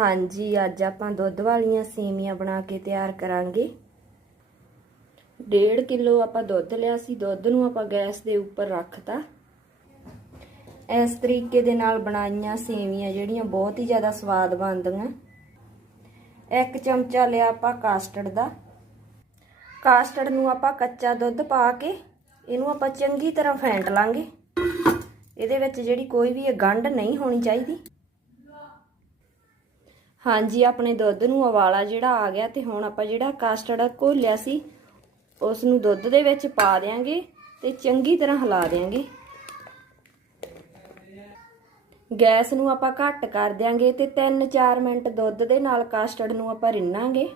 ਹਾਂਜੀ, ਅੱਜ ਆਪਾਂ ਦੁੱਧ ਵਾਲੀਆਂ ਸੇਮੀਆਂ ਬਣਾ ਕੇ ਤਿਆਰ ਕਰਾਂਗੇ। 1.5 ਕਿਲੋ ਆਪਾਂ ਦੁੱਧ ਲਿਆ ਸੀ, ਦੁੱਧ ਨੂੰ ਆਪਾਂ ਗੈਸ ਦੇ ਉੱਪਰ ਰੱਖਤਾ। ਇਸ ਤਰੀਕੇ ਦੇ ਨਾਲ ਬਣਾਈਆਂ ਸੇਮੀਆਂ ਜਿਹੜੀਆਂ ਬਹੁਤ ਹੀ ਜ਼ਿਆਦਾ ਸਵਾਦ ਬਣਦੀਆਂ। ਇੱਕ ਚਮਚਾ ਲਿਆ ਆਪਾਂ ਕਾਸਟਰਡ ਦਾ। ਕਾਸਟਰਡ ਨੂੰ ਆਪਾਂ ਕੱਚਾ ਦੁੱਧ ਪਾ ਕੇ ਇਹਨੂੰ ਆਪਾਂ ਚੰਗੀ ਤਰ੍ਹਾਂ ਫੈਂਟ ਲਾਂਗੇ। ਇਹਦੇ ਵਿੱਚ ਜਿਹੜੀ ਕੋਈ ਵੀ ਗੰਢ ਨਹੀਂ ਹੋਣੀ ਚਾਹੀਦੀ। ਹਾਂਜੀ, ਆਪਣੇ ਦੁੱਧ ਨੂੰ ਉਬਾਲਾ ਜਿਹੜਾ ਆ ਗਿਆ ਤੇ ਹੁਣ ਆਪਾਂ ਜਿਹੜਾ ਕਾਸਟਰਡ ਘੋਲਿਆ ਸੀ ਉਸ ਨੂੰ ਦੁੱਧ ਦੇ ਵਿੱਚ ਪਾ ਦੇਾਂਗੇ ਤੇ ਚੰਗੀ ਤਰ੍ਹਾਂ ਹਿਲਾ ਦੇਾਂਗੇ ਗੈਸ ਨੂੰ ਆਪਾਂ ਘੱਟ ਕਰ ਦਿਆਂਗੇ ਤੇ 3-4 ਮਿੰਟ ਦੁੱਧ ਦੇ ਨਾਲ ਕਾਸਟਰਡ ਨੂੰ ਆਪਾਂ ਰਿੰਨਾਂਗੇ।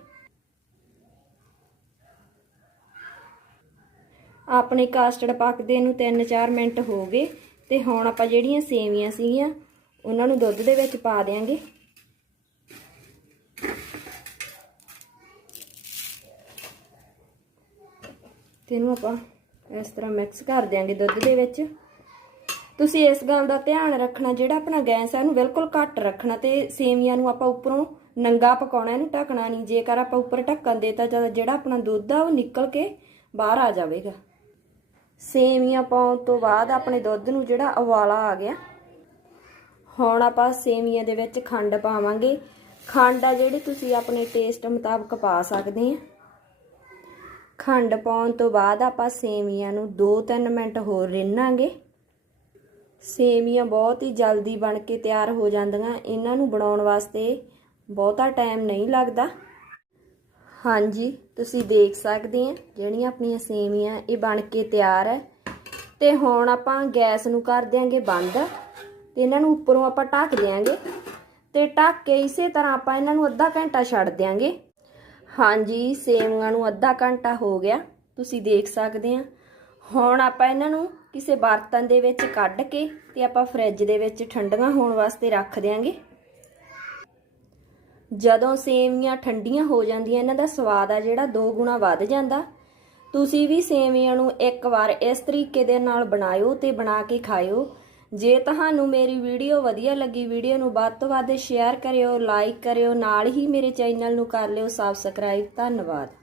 ਆਪਣੇ ਕਾਸਟਰਡ ਪੱਕਦੇ ਨੂੰ 3-4 ਮਿੰਟ ਹੋ ਗਏ ਤੇ ਹੁਣ ਆਪਾਂ ਜਿਹੜੀਆਂ ਸੇਵੀਆਂ ਸੀਗੀਆਂ, ਉਹਨਾਂ ਨੂੰ ਦੁੱਧ ਦੇ ਵਿੱਚ ਪਾ ਦੇਾਂਗੇ ਤੇ ਇਹਨੂੰ ਆਪਾਂ ਇਸ ਤਰ੍ਹਾਂ ਮਿਕਸ ਕਰ ਦਿਆਂਗੇ ਦੁੱਧ ਦੇ ਵਿੱਚ। ਤੁਸੀਂ ਇਸ ਗੱਲ ਦਾ ਧਿਆਨ ਰੱਖਣਾ, ਜਿਹੜਾ ਆਪਣਾ ਗੈਸ ਹੈ ਇਹਨੂੰ ਬਿਲਕੁਲ ਘੱਟ ਰੱਖਣਾ ਤੇ ਸੇਵੀਆਂ ਨੂੰ ਆਪਾਂ ਉੱਪਰੋਂ ਨੰਗਾ ਪਕਾਉਣਾ, ਇਹਨੂੰ ਢੱਕਣਾ ਨਹੀਂ। ਜੇਕਰ ਆਪਾਂ ਉੱਪਰ ਢੱਕਣ ਦੇਤਾ ਤਾਂ ਜਿਹੜਾ ਆਪਣਾ ਦੁੱਧ ਆ, ਉਹ ਨਿਕਲ ਕੇ ਬਾਹਰ ਆ ਜਾਵੇਗਾ। ਸੇਵੀਆਂ ਪਾਉਣ ਤੋਂ ਬਾਅਦ ਆਪਣੇ ਦੁੱਧ ਨੂੰ ਜਿਹੜਾ ਉਬਾਲਾ ਆ ਗਿਆ, ਹੁਣ ਆਪਾਂ ਸੇਵੀਆਂ ਦੇ ਵਿੱਚ ਖੰਡ ਪਾਵਾਂਗੇ। ਖੰਡ ਆ ਜਿਹੜੀ ਤੁਸੀਂ ਆਪਣੇ ਟੇਸਟ ਮੁਤਾਬਕ ਪਾ ਸਕਦੇ ਆ। ਖੰਡ ਪਾਉਣ ਤੋਂ ਬਾਅਦ ਆਪਾਂ ਸੇਵੀਆਂ ਨੂੰ 2-3 ਮਿੰਟ ਹੋਰ ਰਿੰਨਾਂਗੇ। ਸੇਵੀਆਂ ਬਹੁਤ ਹੀ ਜਲਦੀ ਬਣ ਕੇ ਤਿਆਰ ਹੋ ਜਾਂਦੀਆਂ। ਇਹਨਾਂ ਨੂੰ ਬਣਾਉਣ ਵਾਸਤੇ ਬਹੁਤਾ ਟਾਈਮ ਨਹੀਂ ਲੱਗਦਾ। ਹਾਂਜੀ, ਤੁਸੀਂ ਦੇਖ ਸਕਦੇ ਆ ਜਿਹੜੀਆਂ ਆਪਣੀਆਂ ਸੇਵੀਆਂ ਇਹ ਬਣ ਕੇ ਤਿਆਰ ਹੈ। ਤੇ ਹੁਣ ਆਪਾਂ ਗੈਸ ਨੂੰ ਕਰ ਦਿਆਂਗੇ ਬੰਦ ਤੇ ਇਹਨਾਂ ਨੂੰ ਉੱਪਰੋਂ ਆਪਾਂ ਢੱਕ ਦਿਆਂਗੇ। ਤੇ ਢੱਕ ਕੇ ਇਸੇ ਤਰ੍ਹਾਂ ਆਪਾਂ ਇਹਨਾਂ ਨੂੰ ਅੱਧਾ ਘੰਟਾ ਛੱਡ ਦਿਆਂਗੇ। ਹਾਂਜੀ, ਸੇਵੀਆਂ ਨੂੰ ਅੱਧਾ ਘੰਟਾ ਹੋ ਗਿਆ। ਤੁਸੀਂ ਦੇਖ ਸਕਦੇ ਆ। ਹੁਣ ਆਪਾਂ ਇਹਨਾਂ ਨੂੰ ਕਿਸੇ ਬਰਤਨ ਦੇ ਵਿੱਚ ਕੱਢ ਕੇ ਤੇ ਆਪਾਂ ਫ੍ਰਿਜ ਦੇ ਵਿੱਚ ਠੰਡੀਆਂ ਹੋਣ ਵਾਸਤੇ ਰੱਖ ਦਿਆਂਗੇ। ਜਦੋਂ ਸੇਵੀਆਂ ਠੰਡੀਆਂ ਹੋ ਜਾਂਦੀਆਂ, ਇਹਨਾਂ ਦਾ ਸਵਾਦ ਆ ਜਿਹੜਾ, ਦੋ ਗੁਣਾ ਵੱਧ ਜਾਂਦਾ। ਤੁਸੀਂ ਵੀ ਸੇਵੀਆਂ ਨੂੰ ਇੱਕ ਵਾਰ ਇਸ ਤਰੀਕੇ ਦੇ ਨਾਲ ਬਣਾਇਓ ਤੇ ਬਣਾ ਕੇ ਖਾਇਓ। ਜੇ ਤੁਹਾਨੂੰ ਮੇਰੀ ਵੀਡੀਓ ਵਧੀਆ ਲੱਗੀ, ਵੀਡੀਓ ਨੂੰ ਵੱਧ ਤੋਂ ਵੱਧ ਸ਼ੇਅਰ ਕਰਿਓ ਲਾਈਕ ਕਰਿਓ, ਨਾਲ ਹੀ ਮੇਰੇ ਚੈਨਲ ਨੂੰ ਕਰ ਲਿਓ ਸਬਸਕ੍ਰਾਈਬ ਧੰਨਵਾਦ।